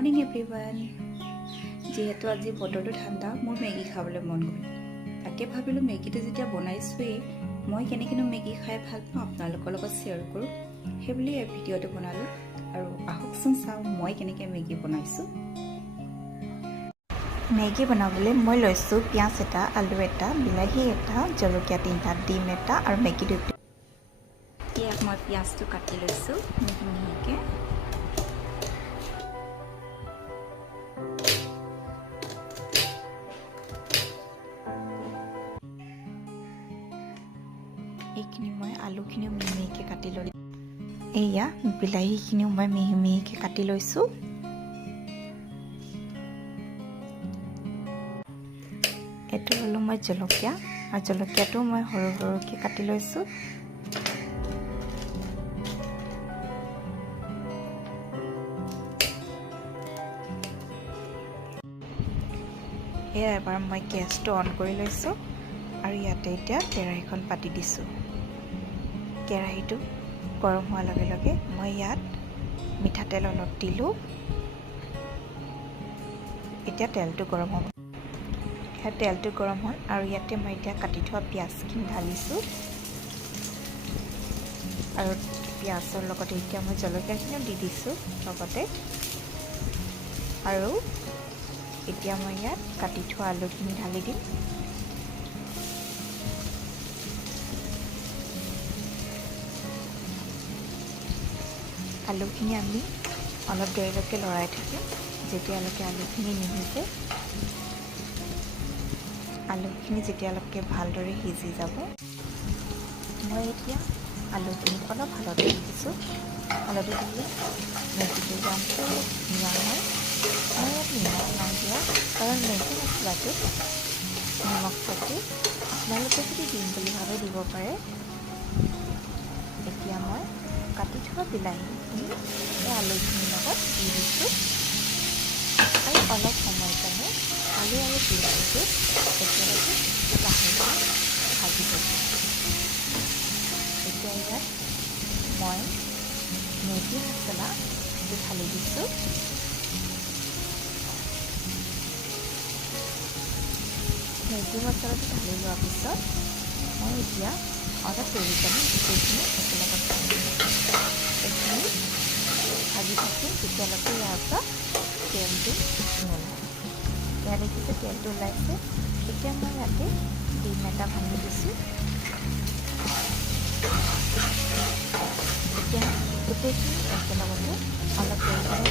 Morning everyone. যিহেতু আজি বতৰটো ঠাণ্ডা, মোৰ মেগী খাবলৈ মন গ'ল। তাকে ভাবিলোঁ মেগীটো যেতিয়া বনাইছোৱেই, মই কেনেকৈনো মেগী খাই ভাল পাওঁ আপোনালোকৰ লগত শ্বেয়াৰ কৰোঁ। সেইবুলি এই ভিডিঅ'টো বনালোঁ। আৰু আহকচোন চাওঁ মই কেনেকৈ মেগী বনাইছোঁ। মেগী বনাবলৈ মই লৈছোঁ পিঁয়াজ এটা, আলু এটা, বিলাহী এটা, জলকীয়া 3টা, ডিম এটা আৰু মেগী 2টা। ইয়াত মই পিঁয়াজটো কাটি লৈছোঁ মিহি মিহিকৈ। এইখিনি মই আলুখিনিও মিহি মিহিকৈ কাটি ল'লোঁ। এয়া বিলাহীখিনিও মই মিহি মিহিকৈ কাটি লৈছোঁ। এইটো ল'লোঁ মই জলকীয়া, আৰু জলকীয়াটো মই সৰু সৰুকৈ কাটি লৈছোঁ। এয়া এবাৰ মই গেছটো অন কৰি লৈছোঁ আৰু ইয়াতে এতিয়া কেৰাহীখন পাতি দিছোঁ। কেৰাহীটো গৰম হোৱাৰ লগে লগে মই ইয়াত মিঠাতেল অলপ দিলোঁ। এতিয়া তেলটো গৰম হ'ব। ইয়াত তেলটো গৰম হ'ল আৰু ইয়াতে মই এতিয়া কাটি থোৱা পিঁয়াজখিনি ঢালিছোঁ। আৰু পিঁয়াজৰ লগতে এতিয়া মই জলকীয়াখিনিও দি দিছোঁ লগতে। আৰু এতিয়া মই ইয়াত কাটি থোৱা আলুখিনি ঢালি দিম। আলুখিনি আমি অলপ দেৰিলৈকে লৰাই থাকিম, যেতিয়ালৈকে আলুখিনি নিসিজে। আলুখিনি যেতিয়ালৈকে ভালদৰে সিজি যাব। মই এতিয়া আলুখিনিত অলপ হালধি দি দিছোঁ। হালধি দিলে মেগীটোৰ ৰংটো ধুনীয়া হয়। মই ইয়াত নিমখ নাই দিয়া, কাৰণ মেগী মছলাটোত নিমখ থাকে। আপোনালোকে যদি দিম বুলি ভাবে দিব পাৰে। এতিয়া মই কাটি থোৱা বিলাহীখিনি এই আলুখিনিৰ লগত দি দিছোঁ আৰু অলপ সময় কাৰণে আলু আৰু বিলাহীটো একেলগে লাহেকৈ ভাজি থৈছোঁ। এতিয়া ইয়াত মই মেগী মছলাটো ঢালি দিছোঁ। মেগী মছলাটো ঢালি লোৱাৰ পিছত মই এতিয়া অলপ দেৰি কাৰণে গোটেইখিনি একেলগত এইখিনি ভাজি থাকিম, যেতিয়ালৈকে ইয়াৰ পৰা তেলটো নোলায়। ইয়াত দেখিছে তেলটো ওলাইছে। এতিয়া মই ইয়াতে ডিম এটা ভাঙি দিছোঁ। এতিয়া গোটেইখিনি একেলগতে অলপ দেৰি কাৰণে